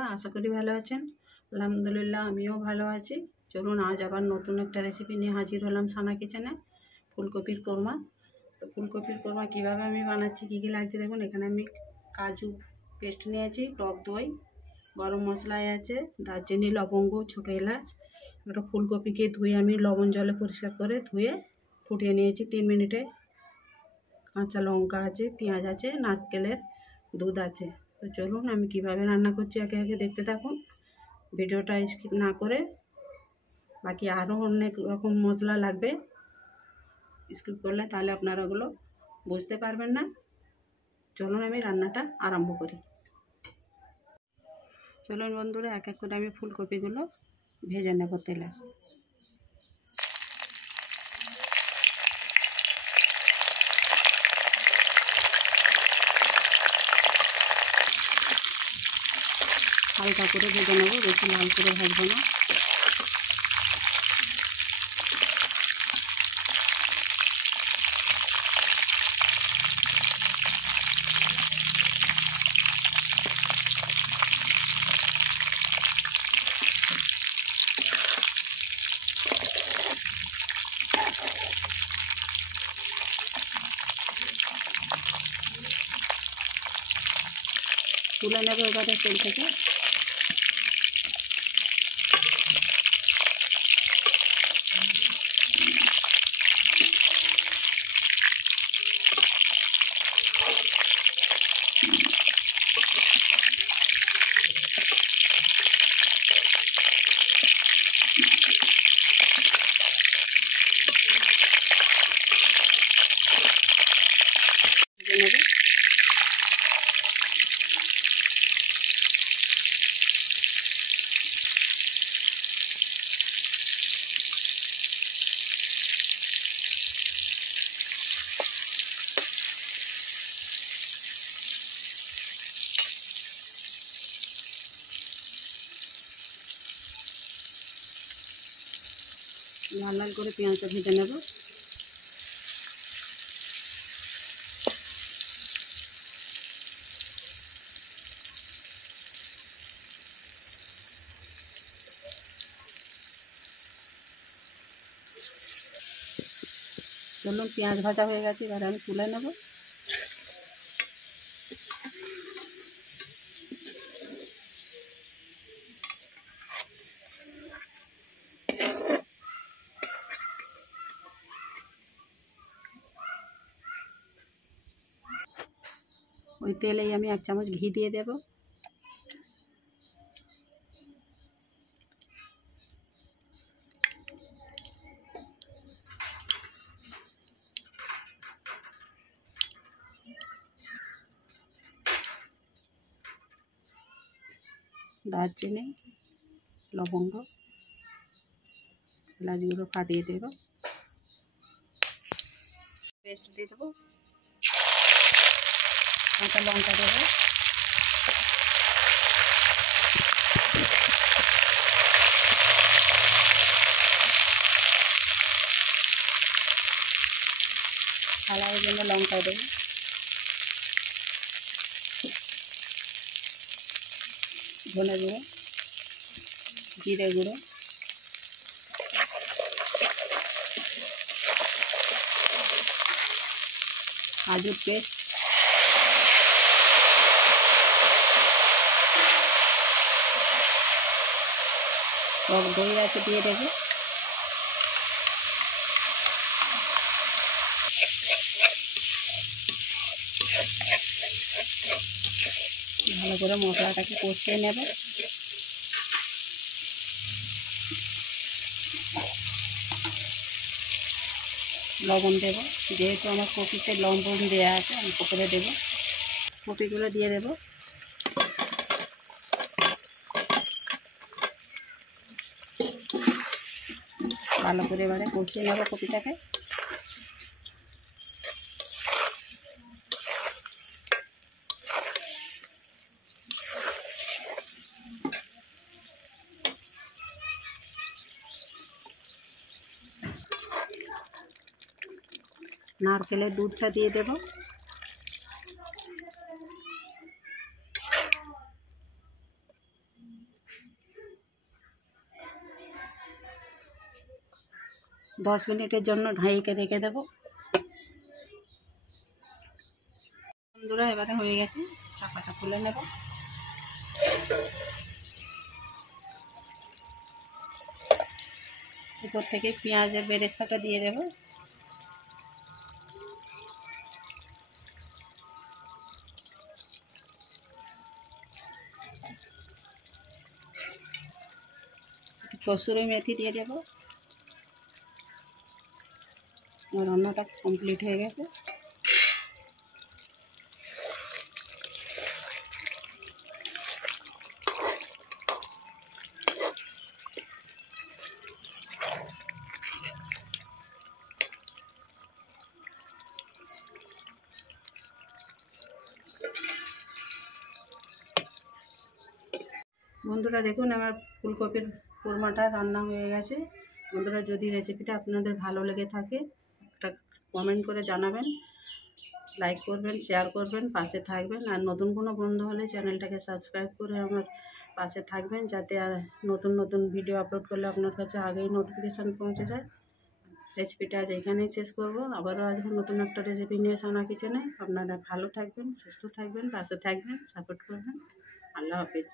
বন্ধুরা, আশা করি ভালো আছেন। আলহামদুলিল্লাহ আমিও ভালো আছি। চলুন আজ আবার নতুন একটা রেসিপি নিয়ে হাজির হলাম সানা কিচেনে। ফুলকপির কোরমা। তো ফুলকপির কোরমা কীভাবে আমি বানাচ্ছি, কী কী লাগছে দেখুন। এখানে আমি কাজু পেস্ট নিয়েছি, টক দই, গরম মশলায় আছে দারচিনি, লবঙ্গ, ছোটো এলাচ। একটা ফুলকপিকে ধুয়ে আমি লবণ জলে পরিষ্কার করে ধুয়ে ফুটিয়ে নিয়েছি 3 মিনিটে। কাঁচা লঙ্কা আছে, পেঁয়াজ আছে, নারকেলের দুধ আছে। তো চলুন আমি কিভাবে রান্না করছি একে একে দেখতে থাকুন, ভিডিওটা স্কিপ না করে। বাকি আরও অনেক রকম মশলা লাগবে, স্কিপ করলে তাহলে আপনারা ওগুলো বুঝতে পারবেন না। চলুন আমি রান্নাটা আরম্ভ করি। চলুন বন্ধুরা, এক এক করে আমি ফুলকপিগুলো ভেজে নেব তেলে। হালকা করে ভেজে নেব, বেশি লাল করে ভাজবো না। তুলে নেব এবারে তেল থেকে। লাল লাল করে পেঁয়াজটা ভেজে নেব। চলুন পেঁয়াজ ভাজা হয়ে গেছে, এবার আমি তুলে নেব। ওই তেলেই আমি 1 চামচ ঘি দিয়ে দেব। দারচিনি, লবঙ্গ, এলাচগুলো ফাটিয়ে দেব। পেস্ট দিয়ে দেবো, কাঁচা লঙ্কা দেবো, কালারের জন্য লঙ্কা দেবো, ধনে গুঁড়ো, জিরে গুঁড়ো, কাজুর পেস্ট, টক দই আছে দিয়ে দেবো। ভালো করে মশলাটাকে কষিয়ে নেব। লবণ দেব, যেহেতু আমার কপিতে লবণ দেওয়া আছে আমি করে দেব। কপিগুলো দিয়ে দেব। ভালো করে এবারে কষিয়ে নেব কপিটাকে। নারকেলের দুধটা দিয়ে দেব। 10 মিনিটের জন্য ঢাইকে রেখে দেবো। বন্ধুরা এবারে হয়ে গেছে, চাপাটা তুলে নেব। উপর থেকে পেঁয়াজের বেরেস্তাটা দিয়ে দেব। কসুরি মেথি দিয়ে দেব। রান্নাটা কমপ্লিট হয়ে গেছে। বন্ধুরা দেখুন আমার ফুলকপির কোরমাটা রান্না হয়ে গেছে। বন্ধুরা যদি রেসিপিটা আপনাদের ভালো লেগে থাকে একটা কমেন্ট করে জানাবেন, লাইক করবেন, শেয়ার করবেন, পাশে থাকবেন। আর নতুন কোনো বন্ধু হলে চ্যানেলটাকে সাবস্ক্রাইব করে আমার পাশে থাকবেন, যাতে নতুন নতুন ভিডিও আপলোড করলে আপনার কাছে আগেই নোটিফিকেশান পৌঁছে যায়। রেসিপিটা আজ এখানেই শেষ করব। আবারও আসবো নতুন একটা রেসিপি নিয়ে সানা কিচেনে। আপনারা ভালো থাকবেন, সুস্থ থাকবেন, পাশে থাকবেন, সাপোর্ট করবেন। আল্লাহ হাফেজ।